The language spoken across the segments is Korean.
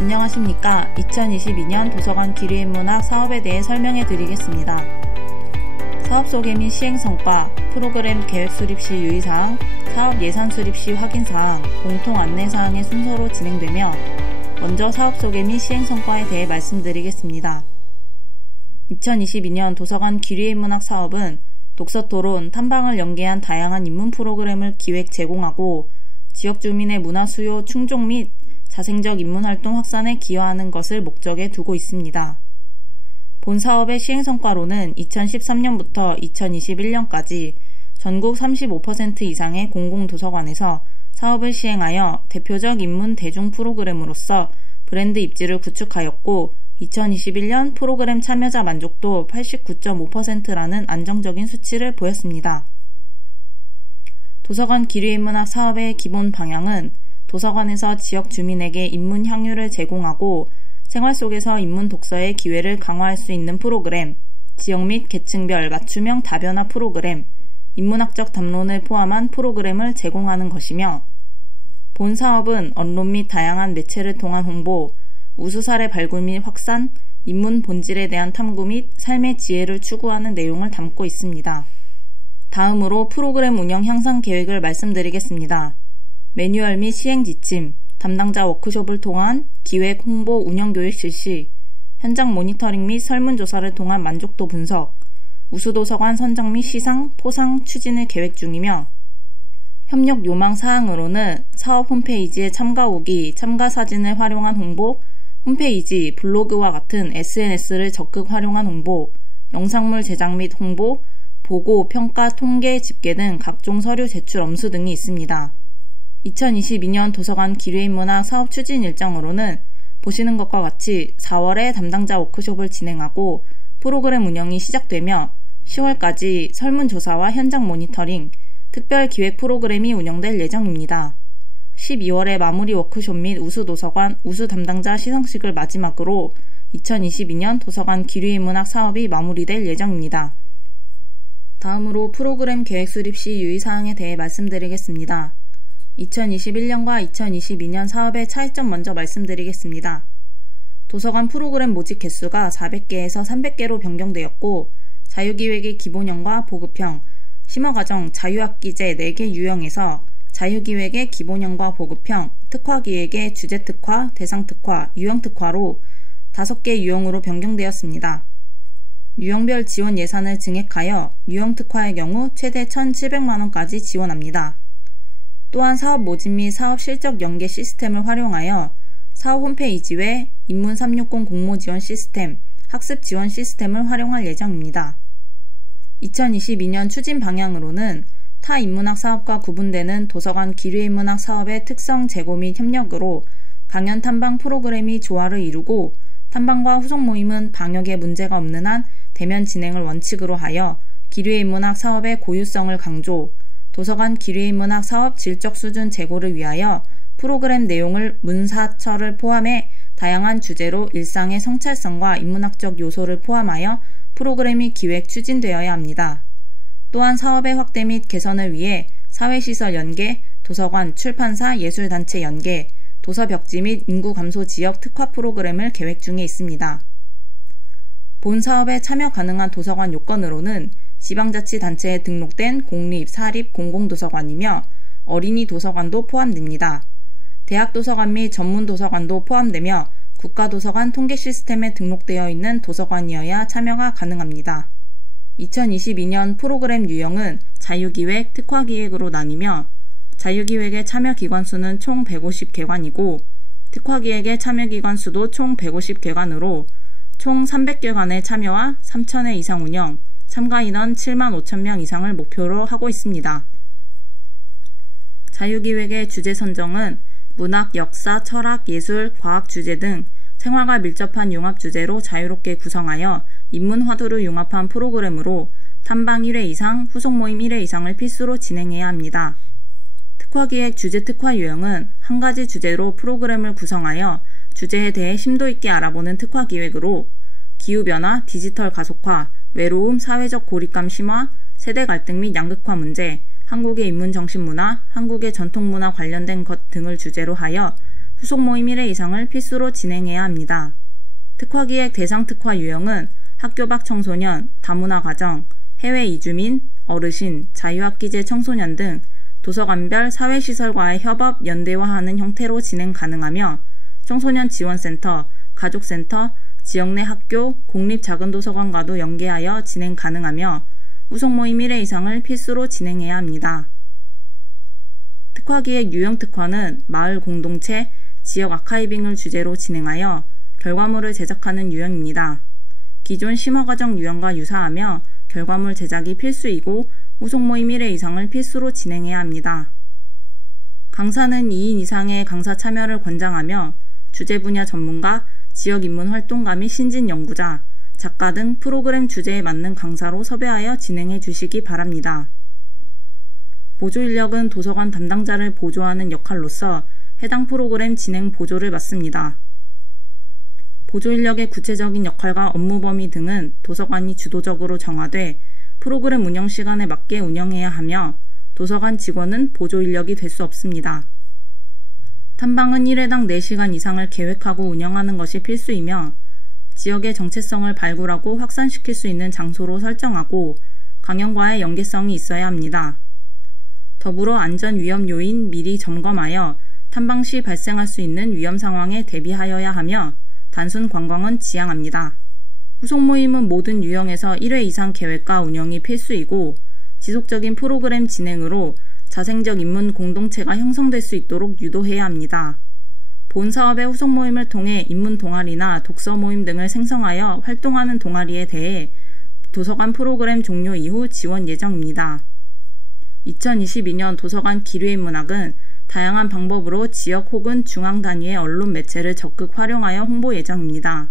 안녕하십니까. 2022년 도서관 기류인문학 사업에 대해 설명해 드리겠습니다. 사업 소개 및 시행성과, 프로그램 계획 수립 시 유의사항, 사업 예산 수립 시 확인사항, 공통 안내사항의 순서로 진행되며, 먼저 사업 소개 및 시행성과에 대해 말씀드리겠습니다. 2022년 도서관 기류인문학 사업은 독서토론, 탐방을 연계한 다양한 입문 프로그램을 기획 제공하고 지역 주민의 문화 수요 충족 및 자생적 입문활동 확산에 기여하는 것을 목적에 두고 있습니다. 본 사업의 시행성과로는 2013년부터 2021년까지 전국 35% 이상의 공공도서관에서 사업을 시행하여 대표적 입문 대중 프로그램으로서 브랜드 입지를 구축하였고 2021년 프로그램 참여자 만족도 89.5%라는 안정적인 수치를 보였습니다. 도서관 기류인문학 사업의 기본 방향은 도서관에서 지역 주민에게 입문 향유를 제공하고 생활 속에서 입문 독서의 기회를 강화할 수 있는 프로그램, 지역 및 계층별 맞춤형 다변화 프로그램, 인문학적 담론을 포함한 프로그램을 제공하는 것이며 본 사업은 언론 및 다양한 매체를 통한 홍보, 우수 사례 발굴 및 확산, 입문 본질에 대한 탐구 및 삶의 지혜를 추구하는 내용을 담고 있습니다. 다음으로 프로그램 운영 향상 계획을 말씀드리겠습니다. 매뉴얼 및 시행 지침, 담당자 워크숍을 통한 기획, 홍보, 운영 교육 실시, 현장 모니터링 및 설문조사를 통한 만족도 분석, 우수도서관 선정 및 시상, 포상 추진을 계획 중이며 협력 요망 사항으로는 사업 홈페이지의 참가 후기, 참가 사진을 활용한 홍보, 홈페이지, 블로그와 같은 SNS를 적극 활용한 홍보, 영상물 제작 및 홍보, 보고, 평가, 통계, 집계 등 각종 서류 제출 엄수 등이 있습니다. 2022년 도서관 기류인문학 사업 추진 일정으로는 보시는 것과 같이 4월에 담당자 워크숍을 진행하고 프로그램 운영이 시작되며 10월까지 설문조사와 현장 모니터링, 특별 기획 프로그램이 운영될 예정입니다. 12월에 마무리 워크숍 및 우수도서관, 우수 담당자 시상식을 마지막으로 2022년 도서관 기류인문학 사업이 마무리될 예정입니다. 다음으로 프로그램 계획 수립 시 유의사항에 대해 말씀드리겠습니다. 2021년과 2022년 사업의 차이점 먼저 말씀드리겠습니다. 도서관 프로그램 모집 개수가 400개에서 300개로 변경되었고 자유기획의 기본형과 보급형, 심화과정, 자유학기제 4개 유형에서 자유기획의 기본형과 보급형, 특화기획의 주제특화, 대상특화, 유형특화로 5개 유형으로 변경되었습니다. 유형별 지원 예산을 증액하여 유형특화의 경우 최대 1,700만원까지 지원합니다. 또한 사업 모집 및 사업 실적 연계 시스템을 활용하여 사업 홈페이지 외 입문 360 공모 지원 시스템, 학습 지원 시스템을 활용할 예정입니다. 2022년 추진 방향으로는 타 인문학 사업과 구분되는 도서관 기류인문학 사업의 특성 제고 및 협력으로 강연 탐방 프로그램이 조화를 이루고 탐방과 후속 모임은 방역에 문제가 없는 한 대면 진행을 원칙으로 하여 기류인문학 사업의 고유성을 강조, 도서관 기류인문학 사업 질적 수준 제고를 위하여 프로그램 내용을 문사철을 포함해 다양한 주제로 일상의 성찰성과 인문학적 요소를 포함하여 프로그램이 기획 추진되어야 합니다. 또한 사업의 확대 및 개선을 위해 사회시설 연계, 도서관, 출판사, 예술단체 연계, 도서벽지 및 인구 감소 지역 특화 프로그램을 계획 중에 있습니다. 본 사업에 참여 가능한 도서관 요건으로는 지방자치단체에 등록된 공립, 사립, 공공도서관이며 어린이 도서관도 포함됩니다. 대학도서관 및 전문도서관도 포함되며 국가도서관 통계 시스템에 등록되어 있는 도서관이어야 참여가 가능합니다. 2022년 프로그램 유형은 자유기획, 특화기획으로 나뉘며 자유기획의 참여기관 수는 총 150개관이고 특화기획의 참여기관 수도 총 150개관으로 총 300개관의 참여와 3,000회 이상 운영, 참가 인원 7만 5천 명 이상을 목표로 하고 있습니다. 자유기획의 주제 선정은 문학, 역사, 철학, 예술, 과학 주제 등 생활과 밀접한 융합 주제로 자유롭게 구성하여 인문 화두를 융합한 프로그램으로 탐방 1회 이상, 후속 모임 1회 이상을 필수로 진행해야 합니다. 특화기획 주제 특화 유형은 한 가지 주제로 프로그램을 구성하여 주제에 대해 심도 있게 알아보는 특화기획으로 기후변화, 디지털 가속화, 외로움, 사회적 고립감 심화, 세대 갈등 및 양극화 문제, 한국의 인문정신문화, 한국의 전통문화 관련된 것 등을 주제로 하여 후속 모임 1회 이상을 필수로 진행해야 합니다. 특화기획 대상 특화 유형은 학교 밖 청소년, 다문화 가정, 해외 이주민, 어르신, 자유학기제 청소년 등 도서관별 사회시설과의 협업, 연대화하는 형태로 진행 가능하며 청소년 지원센터, 가족센터, 지역 내 학교, 공립 작은도서관과도 연계하여 진행 가능하며 후속 모임 1회 이상을 필수로 진행해야 합니다. 특화기획 유형 특화는 마을 공동체, 지역 아카이빙을 주제로 진행하여 결과물을 제작하는 유형입니다. 기존 심화과정 유형과 유사하며 결과물 제작이 필수이고 후속 모임 1회 이상을 필수로 진행해야 합니다. 강사는 2인 이상의 강사 참여를 권장하며 주제 분야 전문가, 지역 인문 활동가 및 신진 연구자, 작가 등 프로그램 주제에 맞는 강사로 섭외하여 진행해 주시기 바랍니다. 보조 인력은 도서관 담당자를 보조하는 역할로서 해당 프로그램 진행 보조를 맡습니다. 보조 인력의 구체적인 역할과 업무 범위 등은 도서관이 주도적으로 정하되 프로그램 운영 시간에 맞게 운영해야 하며 도서관 직원은 보조 인력이 될 수 없습니다. 탐방은 1회당 4시간 이상을 계획하고 운영하는 것이 필수이며 지역의 정체성을 발굴하고 확산시킬 수 있는 장소로 설정하고 강연과의 연계성이 있어야 합니다. 더불어 안전 위험 요인 미리 점검하여 탐방 시 발생할 수 있는 위험 상황에 대비하여야 하며 단순 관광은 지양합니다. 후속 모임은 모든 유형에서 1회 이상 계획과 운영이 필수이고 지속적인 프로그램 진행으로 자생적 인문 공동체가 형성될 수 있도록 유도해야 합니다. 본 사업의 후속 모임을 통해 인문 동아리나 독서 모임 등을 생성하여 활동하는 동아리에 대해 도서관 프로그램 종료 이후 지원 예정입니다. 2022년 도서관 기류인문학은 다양한 방법으로 지역 혹은 중앙 단위의 언론 매체를 적극 활용하여 홍보 예정입니다.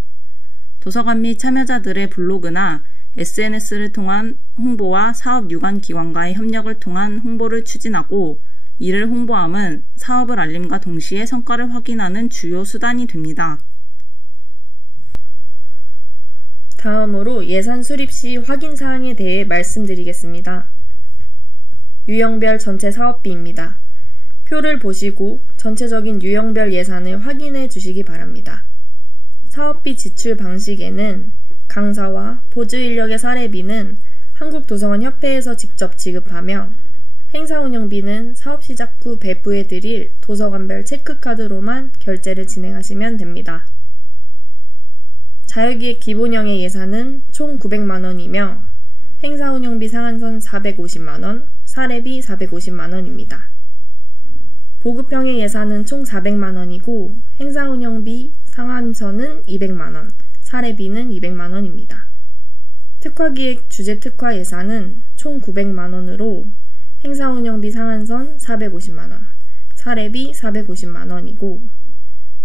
도서관 및 참여자들의 블로그나 SNS를 통한 홍보와 사업 유관 기관과의 협력을 통한 홍보를 추진하고 이를 홍보함은 사업을 알림과 동시에 성과를 확인하는 주요 수단이 됩니다. 다음으로 예산 수립 시 확인 사항에 대해 말씀드리겠습니다. 유형별 전체 사업비입니다. 표를 보시고 전체적인 유형별 예산을 확인해 주시기 바랍니다. 사업비 지출 방식에는 강사와 보조 인력의 사례비는 한국도서관협회에서 직접 지급하며 행사 운영비는 사업 시작 후 배부해 드릴 도서관별 체크카드로만 결제를 진행하시면 됩니다. 자유기획 기본형의 예산은 총 900만원이며 행사 운영비 상한선 450만원, 사례비 450만원입니다. 보급형의 예산은 총 400만원이고 행사 운영비 상한선은 200만원, 사례비는 200만원입니다. 특화기획 주제특화 예산은 총 900만원으로 행사 운영비 상한선 450만원, 사례비 450만원이고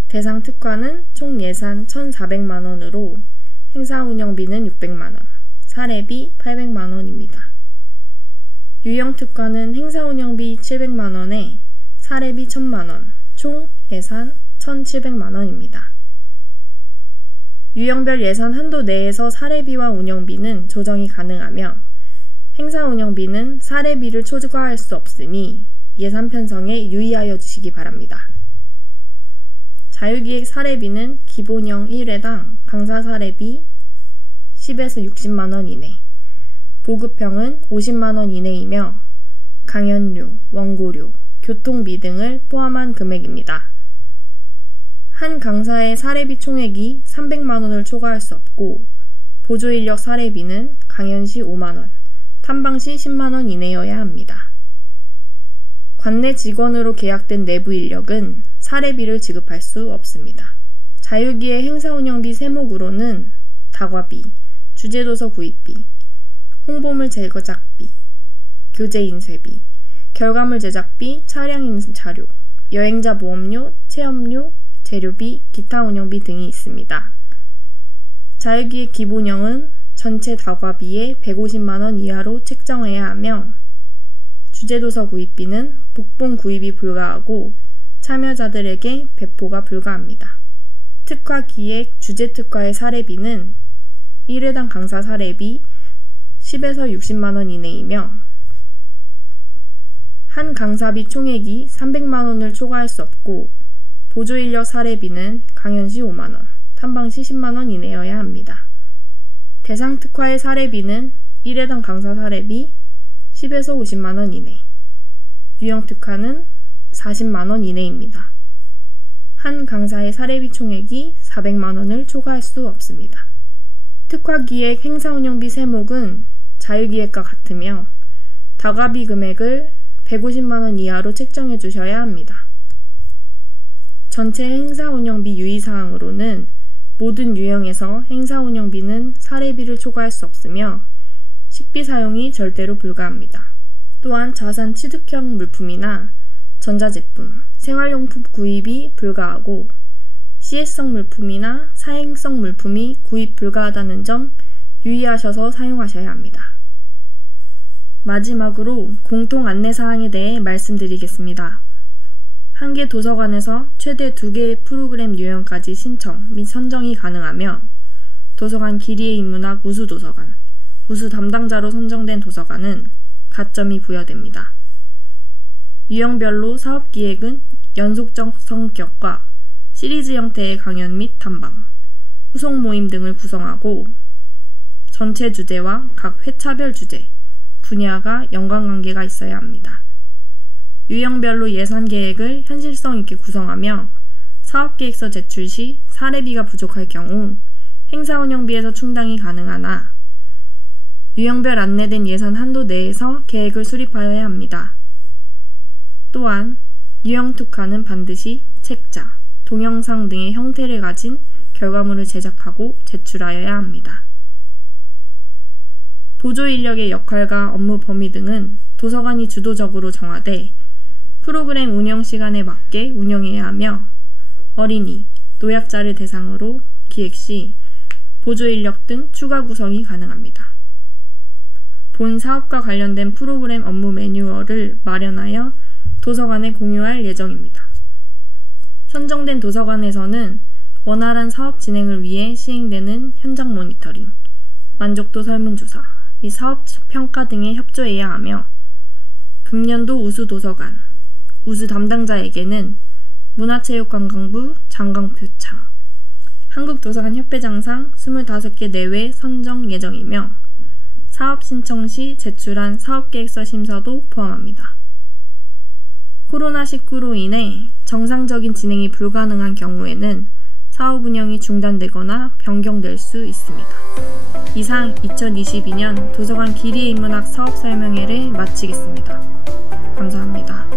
대상 특화는 총 예산 1,400만원으로 행사 운영비는 600만원, 사례비 800만원입니다. 유형 특화는 행사 운영비 700만원에 사례비 1,000만원, 총 예산 1,700만원입니다. 유형별 예산 한도 내에서 사례비와 운영비는 조정이 가능하며 행사 운영비는 사례비를 초과할 수 없으니 예산 편성에 유의하여 주시기 바랍니다. 자유기획 사례비는 기본형 1회당 강사 사례비 10에서 60만원 이내, 보급형은 50만원 이내이며 강연료, 원고료, 교통비 등을 포함한 금액입니다. 한 강사의 사례비 총액이 300만원을 초과할 수 없고 보조인력 사례비는 강연 시 5만원, 탐방 시 10만원 이내여야 합니다. 관내 직원으로 계약된 내부 인력은 사례비를 지급할 수 없습니다. 자유기획 행사 운영비 세목으로는 다과비, 주제도서 구입비, 홍보물 제작비, 교재 인쇄비, 결과물 제작비, 차량 임수 자료, 여행자 보험료, 체험료, 재료비, 기타 운영비 등이 있습니다. 자유기획 기본형은 전체 다과비의 150만원 이하로 책정해야 하며 주제도서 구입비는 복봉 구입이 불가하고 참여자들에게 배포가 불가합니다. 특화기획 주제특화의 사례비는 1회당 강사 사례비 10에서 60만원 이내이며 한 강사비 총액이 300만원을 초과할 수 없고 보조인력 사례비는 강연시 5만원, 탐방시 10만원 이내여야 합니다. 대상 특화의 사례비는 1회당 강사 사례비 10에서 50만원 이내, 유형 특화는 40만원 이내입니다. 한 강사의 사례비 총액이 400만원을 초과할 수 없습니다. 특화기획 행사운영비 세목은 자유기획과 같으며 다과비 금액을 150만원 이하로 책정해 주셔야 합니다. 전체 행사운영비 유의사항으로는 모든 유형에서 행사운영비는 사례비를 초과할 수 없으며 식비 사용이 절대로 불가합니다. 또한 자산 취득형 물품이나 전자제품, 생활용품 구입이 불가하고 시혜성 물품이나 사행성 물품이 구입 불가하다는 점 유의하셔서 사용하셔야 합니다. 마지막으로 공통 안내사항에 대해 말씀드리겠습니다. 한 개 도서관에서 최대 2개의 프로그램 유형까지 신청 및 선정이 가능하며 도서관 기리에 입문학 우수도서관, 우수 담당자로 선정된 도서관은 가점이 부여됩니다. 유형별로 사업기획은 연속적 성격과 시리즈 형태의 강연 및 탐방, 후속 모임 등을 구성하고 전체 주제와 각 회차별 주제, 분야가 연관관계가 있어야 합니다. 유형별로 예산 계획을 현실성 있게 구성하며 사업계획서 제출 시 사례비가 부족할 경우 행사운영비에서 충당이 가능하나 유형별 안내된 예산 한도 내에서 계획을 수립하여야 합니다. 또한 유형 특화는 반드시 책자, 동영상 등의 형태를 가진 결과물을 제작하고 제출하여야 합니다. 보조인력의 역할과 업무 범위 등은 도서관이 주도적으로 정하되 프로그램 운영 시간에 맞게 운영해야 하며 어린이, 노약자를 대상으로 기획 시 보조인력 등 추가 구성이 가능합니다. 본 사업과 관련된 프로그램 업무 매뉴얼을 마련하여 도서관에 공유할 예정입니다. 선정된 도서관에서는 원활한 사업 진행을 위해 시행되는 현장 모니터링, 만족도 설문조사 및 사업 평가 등에 협조해야 하며 금년도 우수도서관, 우수 담당자에게는 문화체육관광부 장강표창, 한국도서관협회장상 25개 내외 선정 예정이며 사업 신청 시 제출한 사업계획서 심사도 포함합니다. 코로나19로 인해 정상적인 진행이 불가능한 경우에는 사업 운영이 중단되거나 변경될 수 있습니다. 이상 2022년 도서관 기리에 입문학 사업 설명회를 마치겠습니다. 감사합니다.